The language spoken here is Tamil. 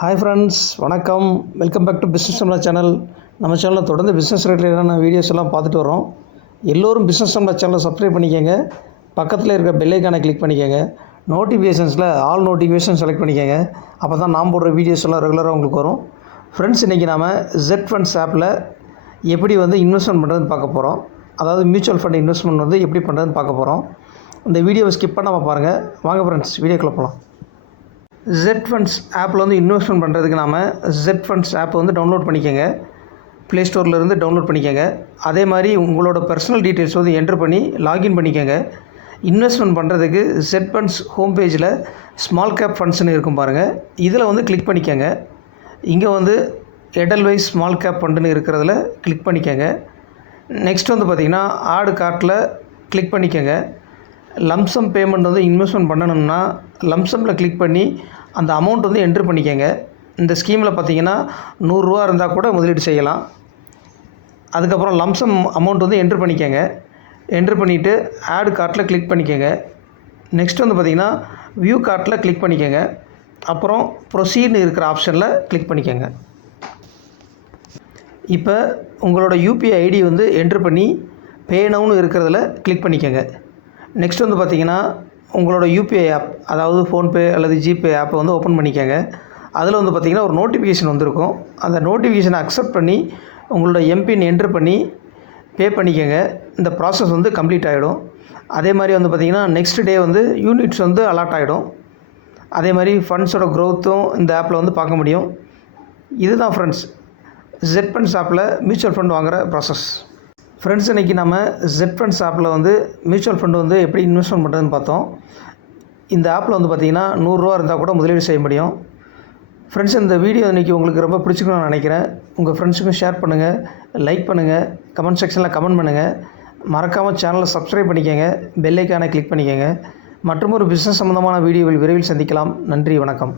ஹாய் ஃப்ரெண்ட்ஸ், வணக்கம். வெல்கம் பேக் டு பிஸ்னஸ் சம்லா சேனல். நம்ம சேனலில் தொடர்ந்து பிஸ்னஸ் ரிலேட்டடான வீடியோஸ் எல்லாம் பார்த்துட்டு வரோம். எல்லோரும் பிஸ்னஸ் சம்லா சேனலை சப்ஸ்கிரைப் பண்ணிக்கோங்க. பக்கத்தில் இருக்க பெல் ஐக்கானை கிளிக் பண்ணிக்கோங்க. நோட்டிஃபிகேஷன்ஸில் ஆல் நோட்டிஃபிகேஷன் செலக்ட் பண்ணிக்கோங்க. அப்போ தான் நாம் போடுற வீடியோஸ் எல்லாம் ரெகுலராக உங்களுக்கு வரும். ஃப்ரெண்ட்ஸ், இன்றைக்கி நாம் Z ஃபண்ட்ஸ் ஆப்பில் எப்படி இன்வெஸ்ட்மெண்ட் பண்ணுறதுன்னு பார்க்க போகிறோம். அதாவது மியூச்சுவல் ஃபண்ட் இன்வெஸ்ட்மெண்ட் எப்படி பண்ணுறதுன்னு பார்க்க போகிறோம். இந்த வீடியோவை ஸ்கிப் பண்ணாமல் பாருங்கள். வாங்க ஃப்ரெண்ட்ஸ், வீடியோக்குள்ளே போகலாம். Z ஃபண்ட்ஸ் ஆப்பில் இன்வெஸ்ட்மெண்ட் பண்ணுறதுக்கு நாம் Z ஃபண்ட்ஸ் ஆப் டவுன்லோட் பண்ணிக்கோங்க. ப்ளே ஸ்டோர்லேருந்து டவுன்லோட் பண்ணிக்கோங்க. அதே மாதிரி உங்களோட பர்சனல் டீட்டெயில்ஸ் என்ட்ரு பண்ணி லாகின் பண்ணிக்கோங்க. இன்வெஸ்ட்மெண்ட் பண்ணுறதுக்கு Z ஃபண்ட்ஸ் ஹோம் பேஜில் ஸ்மால் கேப் ஃபண்ட்ஸ்னு இருக்கும் பாருங்கள். இதில் கிளிக் பண்ணிக்கோங்க. இங்கே எடல்வைஸ் ஸ்மால் கேப் ஃபண்டுன்னு இருக்கிறதுல கிளிக் பண்ணிக்கோங்க. நெக்ஸ்ட் பார்த்திங்கன்னா ஆட் கார்ட்டில் கிளிக் பண்ணிக்கோங்க. லம்சம் பேமெண்ட் இன்வெஸ்ட்மெண்ட் பண்ணணும்னா லம்சமில் கிளிக் பண்ணி அந்த அமௌண்ட் என்ட்ரு பண்ணிக்கோங்க. இந்த ஸ்கீமில் பார்த்திங்கன்னா 100 ரூபா இருந்தால் கூட முதலீடு செய்யலாம். அதுக்கப்புறம் லம்சம் அமௌண்ட் என்ட்ரு பண்ணிக்கோங்க. என்ட்ரு பண்ணிவிட்டு ஆட் கார்ட்டில் கிளிக் பண்ணிக்கோங்க. நெக்ஸ்ட் பார்த்திங்கன்னா வியூ கார்ட்டில் கிளிக் பண்ணிக்கோங்க. அப்புறம் ப்ரொசீட்னு இருக்கிற ஆப்ஷனில் கிளிக் பண்ணிக்கோங்க. இப்போ உங்களோட யூபிஐ ஐடி என்ட்ரு பண்ணி பே நவுன்னு இருக்கிறதுல கிளிக் பண்ணிக்கோங்க. நெக்ஸ்ட் பார்த்திங்கன்னா உங்களோட யூபிஐ ஆப், அதாவது ஃபோன்பே அல்லது ஜிபே ஆப்பை ஓப்பன் பண்ணிக்கோங்க. அதில் பார்த்திங்கன்னா ஒரு நோட்டிஃபிகேஷன் வந்திருக்கும். அந்த நோட்டிஃபிகேஷனை அக்செப்ட் பண்ணி உங்களோட எம்பின் என்ட்ரு பண்ணி பே பண்ணிக்கோங்க. இந்த ப்ராசஸ் கம்ப்ளீட் ஆகிடும். அதே மாதிரி பார்த்திங்கன்னா நெக்ஸ்ட் டே யூனிட்ஸ் அலாட் ஆகிடும். அதே மாதிரி ஃபண்ட்ஸோட க்ரோத்தும் இந்த ஆப்பில் பார்க்க முடியும். இதுதான் ஃப்ரெண்ட்ஸ் Z ஃபண்ட்ஸ் ஆப்பில் மியூச்சுவல் ஃபண்ட் வாங்குகிற ப்ராசஸ். ஃப்ரெண்ட்ஸ், இன்றைக்கி நம்ம Z ஃபண்ட்ஸ் ஆப்பில் மியூச்சுவல் ஃபண்டு எப்படி இன்வெஸ்ட்மெண்ட் பண்ணுறதுன்னு பார்த்தோம். இந்த ஆப்பில் பார்த்திங்கன்னா 100 ரூபா இருந்தால் கூட முதலீடு செய்ய முடியும். ஃப்ரெண்ட்ஸ், இந்த வீடியோ இன்றைக்கி உங்களுக்கு ரொம்ப பிடிச்சிக்கணும்னு நினைக்கிறேன். உங்கள் ஃப்ரெண்ட்ஸுக்கும் ஷேர் பண்ணுங்கள், லைக் பண்ணுங்கள், கமெண்ட் செக்ஷனில் கமெண்ட் பண்ணுங்கள். மறக்காமல் சேனலை சப்ஸ்கிரைப் பண்ணிக்கோங்க. பெல் ஐக்கானை கிளிக் பண்ணிக்கோங்க. மற்றும் ஒரு பிஸ்னஸ் சம்மந்தமான வீடியோவில் விரைவில் சந்திக்கலாம். நன்றி, வணக்கம்.